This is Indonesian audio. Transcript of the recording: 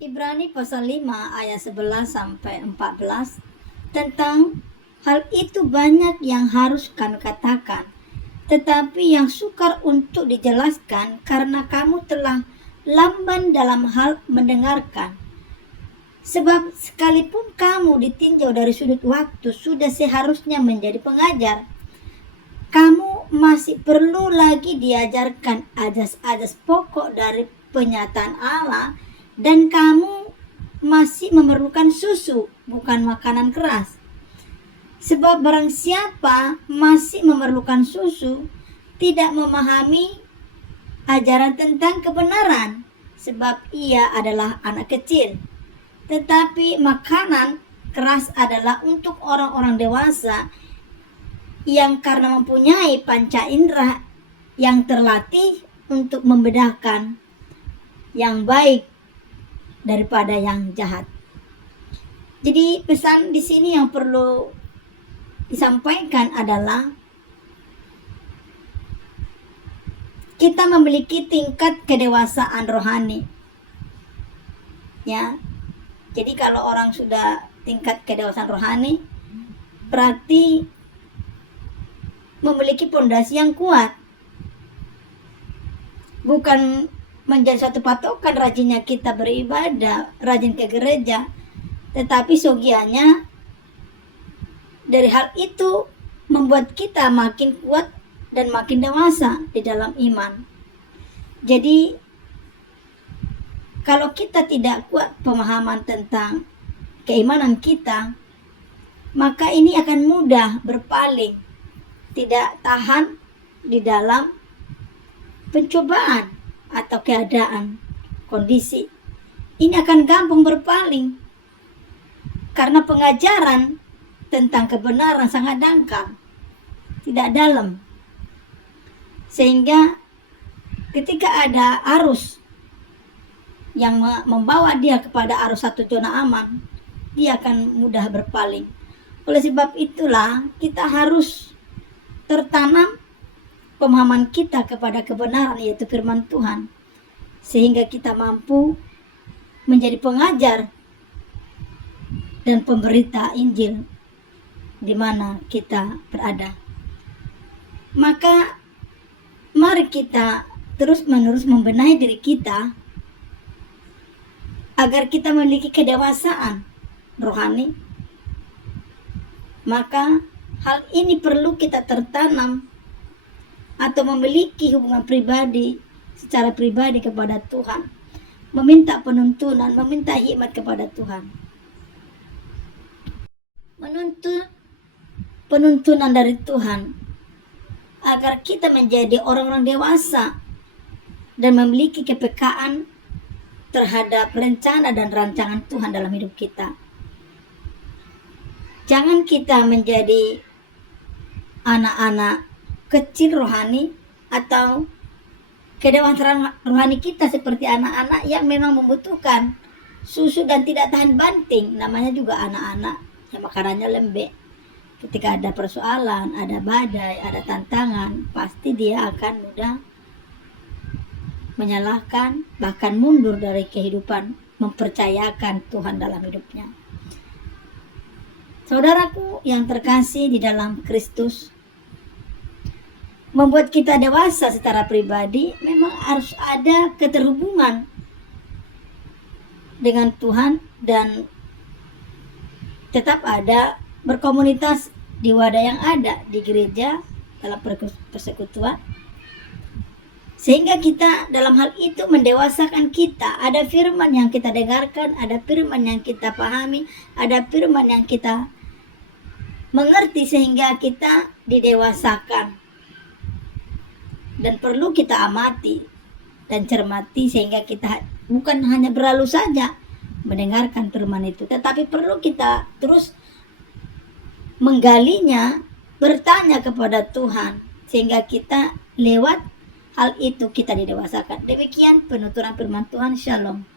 Ibrani pasal 5 ayat 11 sampai 14 tentang hal itu banyak yang harus kami katakan, tetapi yang sukar untuk dijelaskan karena kamu telah lamban dalam hal mendengarkan. Sebab sekalipun kamu ditinjau dari sudut waktu sudah seharusnya menjadi pengajar, kamu masih perlu lagi diajarkan ajas-ajas pokok dari penyataan Allah, dan kamu masih memerlukan susu, bukan makanan keras. Sebab barang siapa masih memerlukan susu, tidak memahami ajaran tentang kebenaran, sebab ia adalah anak kecil. Tetapi makanan keras adalah untuk orang-orang dewasa yang karena mempunyai panca indera yang terlatih untuk membedakan yang baik daripada yang jahat. Jadi pesan di sini yang perlu disampaikan adalah kita memiliki tingkat kedewasaan rohani. Ya. Jadi kalau orang sudah tingkat kedewasaan rohani, berarti memiliki pondasi yang kuat. Bukan menjadi suatu patokan rajinnya kita beribadah, rajin ke gereja, tetapi sogianya dari hal itu membuat kita makin kuat dan makin dewasa di dalam iman. Jadi kalau kita tidak kuat pemahaman tentang keimanan kita, maka ini akan mudah berpaling, tidak tahan di dalam pencobaan atau keadaan, kondisi. Ini akan gampang berpaling karena pengajaran tentang kebenaran sangat dangkal, tidak dalam. Sehingga ketika ada arus yang membawa dia kepada arus satu zona aman, dia akan mudah berpaling. Oleh sebab itulah kita harus tertanam pemahaman kita kepada kebenaran, yaitu firman Tuhan, sehingga kita mampu menjadi pengajar dan pemberita Injil di mana kita berada. Maka mari kita terus-menerus membenahi diri kita agar kita memiliki kedewasaan rohani. Maka hal ini perlu kita tertanam atau memiliki hubungan pribadi secara pribadi kepada Tuhan, meminta penuntunan, meminta hikmat kepada Tuhan, menuntut penuntunan dari Tuhan agar kita menjadi orang-orang dewasa dan memiliki kepekaan terhadap rencana dan rancangan Tuhan dalam hidup kita. Jangan kita menjadi anak-anak kecil rohani atau kedewasaan rohani kita seperti anak-anak yang memang membutuhkan susu dan tidak tahan banting. Namanya juga anak-anak yang makanannya lembek. Ketika ada persoalan, ada badai, ada tantangan, pasti dia akan mudah menyalahkan, bahkan mundur dari kehidupan, mempercayakan Tuhan dalam hidupnya. Saudaraku yang terkasih di dalam Kristus, membuat kita dewasa secara pribadi memang harus ada keterhubungan dengan Tuhan dan tetap ada berkomunitas di wadah yang ada di gereja dalam persekutuan, sehingga kita dalam hal itu mendewasakan kita. Ada firman yang kita dengarkan, ada firman yang kita pahami, ada firman yang kita mengerti sehingga kita didewasakan. Dan perlu kita amati dan cermati sehingga kita bukan hanya berlalu saja mendengarkan firman itu, tetapi perlu kita terus menggalinya, bertanya kepada Tuhan sehingga kita lewat hal itu kita didewasakan. Demikian penuturan firman Tuhan. Shalom.